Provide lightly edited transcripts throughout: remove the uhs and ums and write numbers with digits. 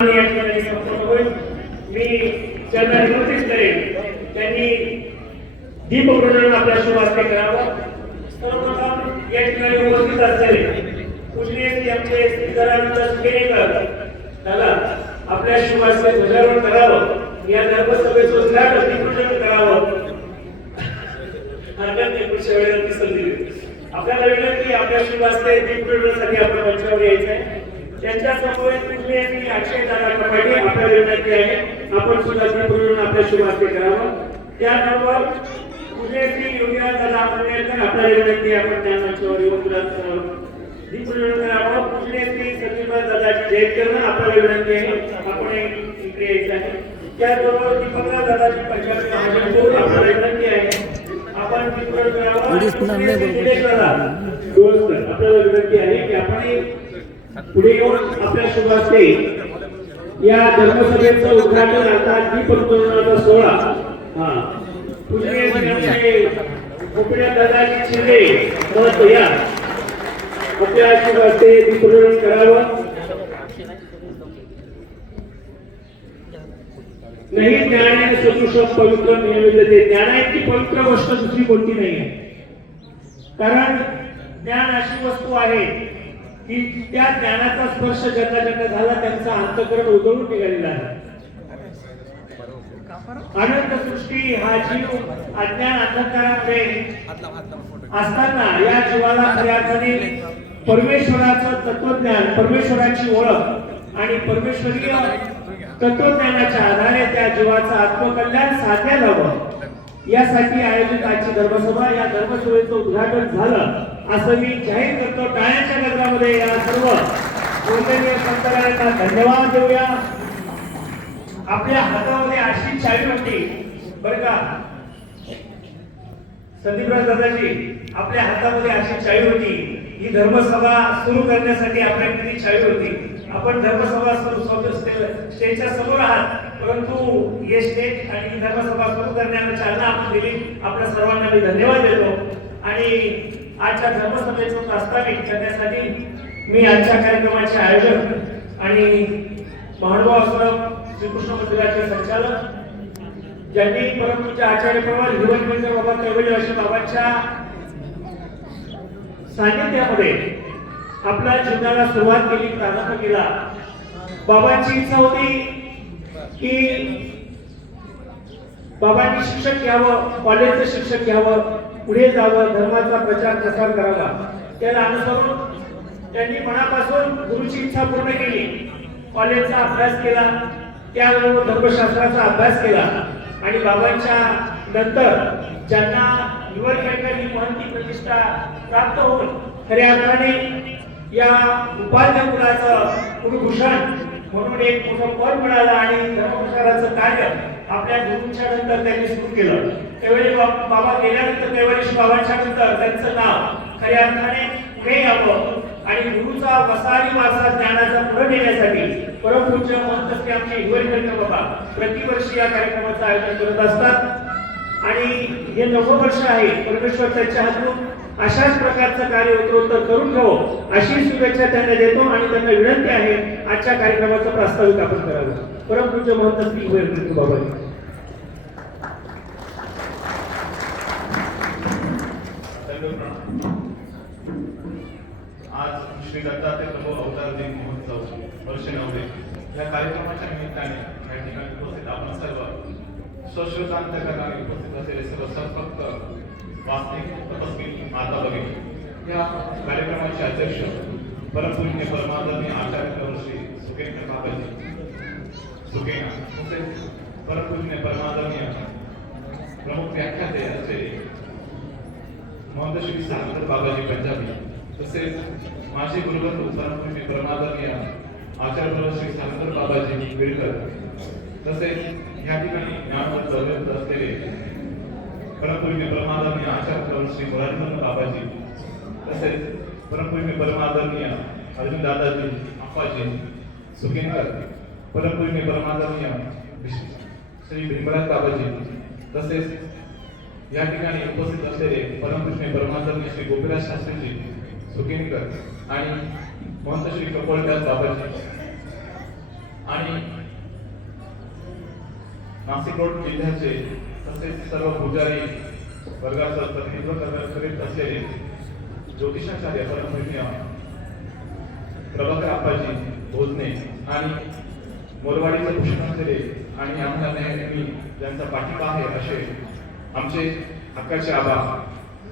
मी त्यांना विनंतीच करेन त्यांनी दीपप्रज्वलन आपल्या शुभ हस्ते करावं। सर्वप्रथम या ठिकाणी उपस्थित असलेले पूजनीय आमचे श्रीधरानंद सुकेकर दादा आपल्या शुभ हस्ते ध्वजारोहण करावं। या धर्मसभेचं उद्घाटन दीपप्रज्वलन करावं। पुढच्या वेळेला ती संधी देईल। आपल्याला विनंती आपल्या शुभ हस्ते दीपप्रज्वलनासाठी आपण मंचावर यायचं आहे। त्यांच्या समवेत पूजनीय श्री अक्षय दादा कपाटे आपल्याला विनंती आहे आपण सुद्धा दीपप्रज्वलन आपल्या शुभ हस्ते करावं। त्याबरोबर पूजनीय श्री योगीराज दादा मंडळकर आपल्याला विनंती आहे आपण त्या मंचावर येऊन दीपप्रज्वलन करावं। पूजनीय श्री सचिवराज दादाजी जयकर आपल्याला विनंती आहे आपण इकडे यायचं आहे। त्याबरोबर दीपकराज दादाजी पंचायत आपल्याला विनंती आहे आपण दीपप्रज्वलन करावं। आपल्याला विनंती आहे की आपण पुढे येऊन आपल्या शुभ हस्ते या धर्मसभेचं उद्घाटन अर्थात दीपप्रज्वलनाचा सोहळा पूजनीय श्री गोपीनाथ दादाजी शिंदे या आपल्या शुभ हस्ते दीपप्रज्वलन करावं। नाही ज्ञानाने सदृश पवित्र निवेदते ज्ञानाची पवित्र गोष्ट दुसरी कोणती नाही आहे। कारण ज्ञान अशी वस्तू आहे की त्या ज्ञानाचा स्पर्श ज्यांना ज्यांना झाला त्यांचा अंतःकरण उजळून निघालेला आहे। अनंत सृष्टी हा जीव अज्ञान अंधकारामध्ये असताना या जीवाला खऱ्या अर्थाने परमेश्वराचं तत्वज्ञान परमेश्वराची ओळख आणि परमेश्वरीय तत्वज्ञानाच्या आधारे त्या जीवाचं आत्मकल्याण साध्य व्हावं यासाठी आयोजित आजची धर्मसभा। या धर्मसभेचं उद्घाटन झालं असं मी जाहीर करतो। टाळ्यांच्या गजरामध्ये या सर्व पूजनीय संतांना धन्यवाद देऊया। आपल्या हातामध्ये अशी चावी होती बरं का संदीपराज दादाजी आपल्या हातामध्ये अशी चावी होती। ही धर्मसभा सुरू करण्यासाठी आपल्याकडे किती चावी होती। आपण धर्मसभा स्टेजच्या समोर आहात परंतु हे स्टेज आणि ही धर्मसभा सुरू करण्याला चालना आपण दिली। आपल्या सर्वांना मी धन्यवाद देतो आणि आजच्या धर्मसभेचं प्रास्ताविक करण्यासाठी मी आजच्या कार्यक्रमाचे आयोजक आणि महानुभाव आश्रम श्रीकृष्ण मंदिराचे संचालक ज्यांनी परमपूज्य आचार्य प्रवाल हिरवणकर बाबा कैवल्य अशा बाबांच्या सानिध्यामध्ये आपल्या जीवनाला सुरुवात केली प्रारंभ केला। बाबांची इच्छा होती की बाबांनी शिक्षक घ्यावं कॉलेजचं शिक्षक घ्यावं पुढे जावं धर्माचा प्रचार प्रसार करावा। त्याला अनुसरून त्यांनी मनापासून गुरुची इच्छा पूर्ण केली। कॉलेजचा अभ्यास केला त्याबरोबर धर्मशास्त्राचा अभ्यास केला आणि बाबांच्या नंतर ज्यांना हिवरखेडकर ही महंती प्रतिष्ठा प्राप्त होऊन खऱ्या अर्थाने या उपाध्याय कुलाचं कुलभूषण म्हणून एक मोठं पद मिळालं आणि धर्मप्रसाराचं कार्य आपल्या गुरूंच्या नंतर त्यांनी सुरू केलं। त्यावेळी बाबा गेल्यानंतर त्यावेळी बाबांच्या नंतर त्यांचं नाव खऱ्या अर्थाने पुढे यावं आणि गुरुचा वसारी वारसा ज्ञानाचा पुढे नेण्यासाठी परमपूज्य महंत श्री आमचे हिवरखेडकर बाबा प्रतिवर्षी या कार्यक्रमाचं आयोजन करत असतात आणि हे 9वं वर्ष आहे। परमेश्वर त्यांच्या हातून अशाच प्रकारचं कार्य उत्तरोत्तर करून ठेवो अशी शुभेच्छा त्यांना देतो आणि त्यांना विनंती आहे आजच्या कार्यक्रमाचं प्रास्ताविक आपण करावं। परमपूज्य महंत श्री हिवरखेडकर बाबा आज श्री दत्तात्रय प्रभू अवतार दिन महोत्सव वर्ष 9 या कार्यक्रमाच्या निमित्ताने या ठिकाणी उपस्थित आपण सर्व सश्रोतांतकरणाने उपस्थित असलेले सर्व संपर्क वास्तविक तपस्वी माता भगिनी या कार्यक्रमाचे अध्यक्ष परमपूज्य परमादरणीय आचार्य प्रभू श्री सुकेकर बाबाजी सुकेना तसेच परमपूज्य परमादरणीय प्रमुख व्याख्याते असलेले महंत श्री सागर बाबाजी पंजाबी तसेच माझे गुरुबंधू परमपूज्य परमादरणीय आचार्य प्रभू श्री सागर बाबाजी विळकर तसेच या ठिकाणी ज्ञानवंत अभिवंत असलेले परमपूज्य परमादरणीय आचार्य प्रभू श्री मुरारनंद बाबाजी तसेच परमपूज्य परमादरणीय अर्जुन दादाजी अप्पाजी सुकेनकर परमपूज्य परमादरणीय श्री भीमराज बाबाजी तसेच या ठिकाणी उपस्थित असलेले परमपूज्य परमादरणीय श्री गोपीनाथ शास्त्रीजी सुकेनकर आणि महंत श्री कपोळदास बाबाजी आणि नाशिक रोड जिल्ह्याचे तसेच सर्व पुजारी वर्गाचं प्रतिनिधित्व करीत असलेले ज्योतिषाचार्य परमपूज्य प्रभाकर आप्पाजी भोजने आणि मोरवाडीचे भूषण असलेले आणि आम्हाला नेहमी ज्यांचा पाठिंबा आहे असे आमचे हक्काचे आबा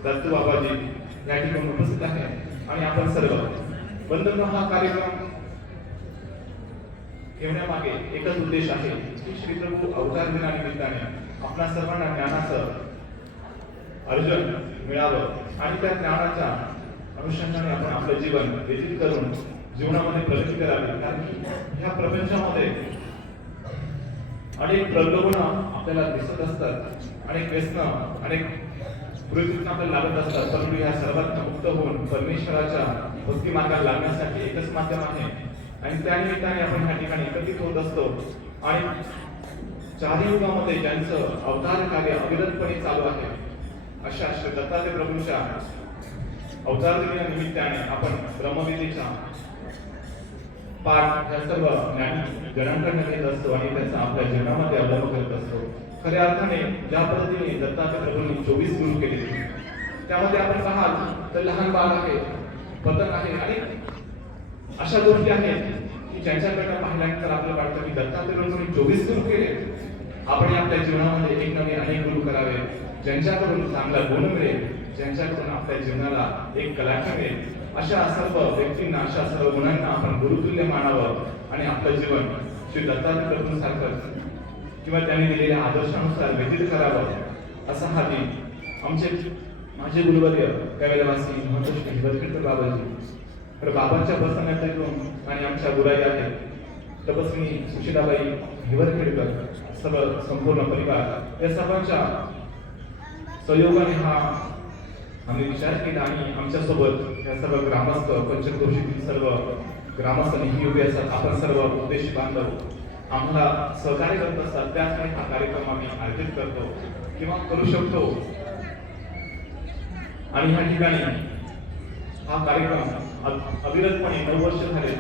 दत्तू बाबाजी या ठिकाणी उपस्थित आहे. आणि आपण सर्व बंधन हा कार्यक्रम ठेवण्यामागे एकच उद्देश आहे की श्री प्रभू अवतार दिनानिमित्ताने आपल्या सर्वांना ज्ञानाचं अर्जन मिळावं आणि त्या ज्ञानाच्या अनुषंगाने आपण आपलं जीवन व्यतीत करून जीवनामध्ये प्रगती करावी. कारण की ह्या प्रपंचामध्ये अनेक प्रलोभन आपल्याला दिसत असतात, अनेक व्यसन, अनेक प्रवृत्ती आपल्याला लागत असतात, परंतु या सर्वात मुक्त होऊन परमेश्वराच्या भक्ती मार्गाला लागण्यासाठी एकच माध्यम आहे आणि त्या निमित्ताने आपण या ठिकाणी एकत्रित होत असतो. आणि चारही युगामध्ये ज्यांचं अवतार कार्य अविरतपणे चालू आहे अशा श्री दत्तात्रय प्रभूंच्या अवतार दिनानिमित्ताने आपण ब्रह्मविद्येचा पाठ या सर्व ज्ञानी जणांकडून घेत असतो आणि त्याचा आपल्या जीवनामध्ये अवलंब करत असतो. खऱ्या अर्थाने ज्या पद्धतीने दत्तात्रय प्रभूंनी 24 गुरु केले त्यामध्ये आपण पाहाल तर लहान बाळ आहे, पतंग आहे आणि अशा गोष्टी आहेत की ज्यांच्याकडनं पाहिल्यानंतर आपल्याला वाटतं की दत्तात्रय प्रभूंनी 24 गुरु केले. आपण आपल्या जीवनामध्ये एक नवीन अनेक गुरु करावे ज्यांच्याकडून चांगला गुण मिळेल, ज्यांच्याकडून आपल्या जीवनाला एक कलाटणी मिळेल. अशा सर्व व्यक्तींना, अशा सर्व गुणांना आपण गुरुतुल्य मानावं आणि आपलं जीवन श्री दत्तात्रय प्रभूंसारखं किंवा त्यांनी दिलेल्या आदर्शानुसार व्यतीत करावं असा हा दिन. माझे गुरुवर्य कैलासवासी महंत श्री हिवरखेडकर बाबाजी तर बाबांच्या प्रसन्नतेतून आणि आमच्या गुराई आहेत तपस्विनी सुशीलाबाई हिवरखेडकर सर्व संपूर्ण परिवार या सर्वांच्या सहयोगाने हा आम्ही विचार केला आणि आमच्यासोबत या सर्व ग्रामस्थ पंचक्रोशीतील सर्व ग्रामस्थ नेहमी उभे असतात. आपण सर्व उद्देश बांधव आम्हाला सहकार्य करत असतात, त्याचमुळे हा कार्यक्रम आम्ही आयोजित करतो किंवा करू शकतो. आणि या ठिकाणी हा कार्यक्रम अविरतपणे 9 वर्ष झाले,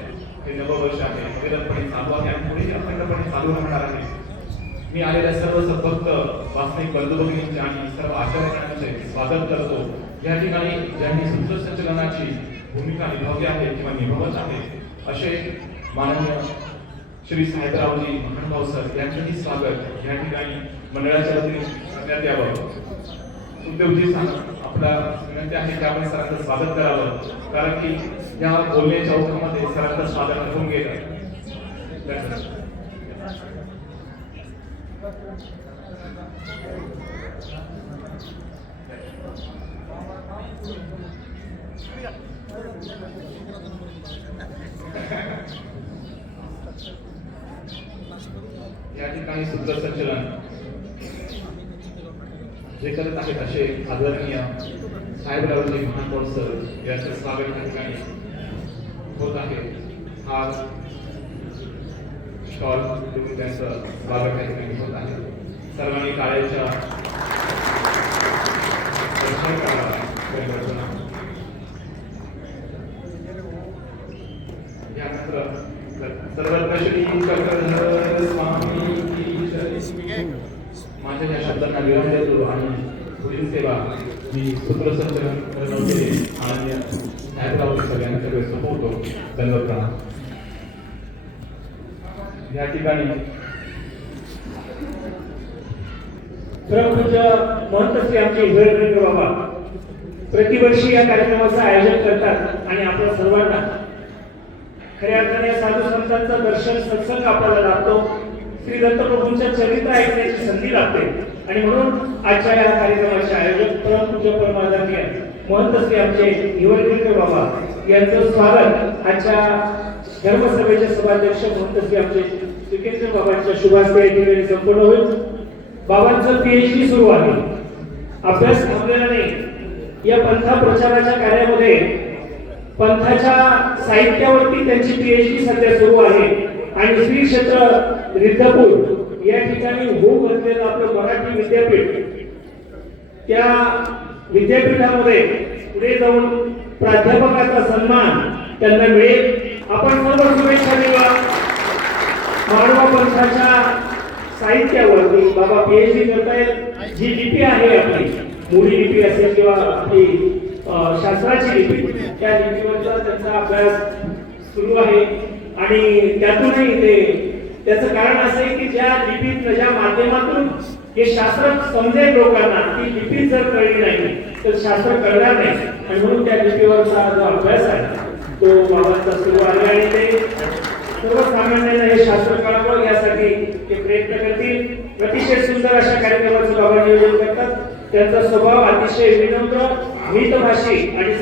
हे 9 वर्ष आहे, अविरतपणे चालू आहे आणि पुढे अखंडपणे चालू राहणार आहे. मी आलेल्या सर्व सद्भक्त वास्तविक बंधू भगिनींचे आणि सर्व आचार्यांचे स्वागत करतो. या ठिकाणी ज्यांनी सूत्रसंचलनाची भूमिका निभावली आहे किंवा निभावत आहे असे माननीय श्री साहेबरावजी महानुभाव सर यांचेही स्वागत या ठिकाणी मंडळाच्या वतीने करण्यात यावं. सुखदेवजी आपला विनंती आहे की आपण सरांचं स्वागत करावं, कारण की या बोलण्याच्या चौकामध्ये सरांचं स्वागत होऊन गेलं. या ठिकाणी सूत्रसंचलन जे करत आहेत असे आदरणीय साहेबरावजी महानुभाव सर यांचं स्वागत या ठिकाणी होत आहे. हा स्टॉल तुम्ही त्यांचं स्वागत या ठिकाणी होत आहे. सर्वांनी काळ्याच्या यानंतर सर्वत्र श्री चक्रधर स्वामी माझ्या या शब्दांना विराम देतो आणि पुढील सेवा मी सूत्रसंचलन करण्याचे आणि साहेबराव सगळ्यांकडे सोपवतो. धन्यवाद. या ठिकाणी परमपूज्य महंत श्री आमचे हिवरखेडकर बाबा प्रतिवर्षी या कार्यक्रमाचं आयोजन करतात आणि आपल्या सर्वांना खऱ्या अर्थाने साधू संतांचं दर्शन सत्संग आपल्याला लाभतो. श्री दत्तप्रभूंच्या चरित्र ऐकण्याची संधी लाभते आणि म्हणून आजच्या या कार्यक्रमाचे आयोजक परमपूज्य परमादरणीय महंत श्री आमचे हिवरखेडकर बाबा यांचं स्वागत आजच्या धर्मसभेचे सभाध्यक्ष महंत श्री आमचे सिकेंद्र बाबांच्या शुभास्ते या ठिकाणी संपन्न होईल. बाबांचं PhD सुरू आहे, अभ्यास थांबलेला नाही. या पंथा प्रचाराच्या कार्यामध्ये पंथाच्या साहित्यावरती त्यांची PhD सध्या सुरू आहे आणि श्री क्षेत्र रिद्धपूर या ठिकाणी होऊ घातलेलं आपलं मराठी विद्यापीठ, त्या विद्यापीठामध्ये पुढे जाऊन प्राध्यापकाचा सन्मान त्यांना मिळेल. आपण सर्व शुभेच्छा देऊया. माळवा पंथाच्या साहित्यावरती बाबा पीएचडी करतायत. जी लिपी आहे आपली मूळी लिपी असेल किंवा आपली शास्त्राची लिपी, त्या लिपीवरचा त्यांचा अभ्यास सुरू आहे. आणि त्यातूनही त्याचं कारण असं आहे की ज्या लिपीत ज्या माध्यमातून हे शास्त्र समजेल लोकांना, ती लिपी जर कळली नाही तर शास्त्र कळणार नाही. आणि म्हणून त्या लिपीवरचा जो अभ्यास आहे तो बाबांचा सुरू आहे. आणि ते सर्वसामान्यांना हे शास्त्र कळावं यासाठी ते प्रयत्न करतील. अतिशय सुंदर अशा कार्यक्रमाचं बाबा नियोजन करतात. त्यांचा स्वभाव अतिशय विनम्र, मितभाषी आणि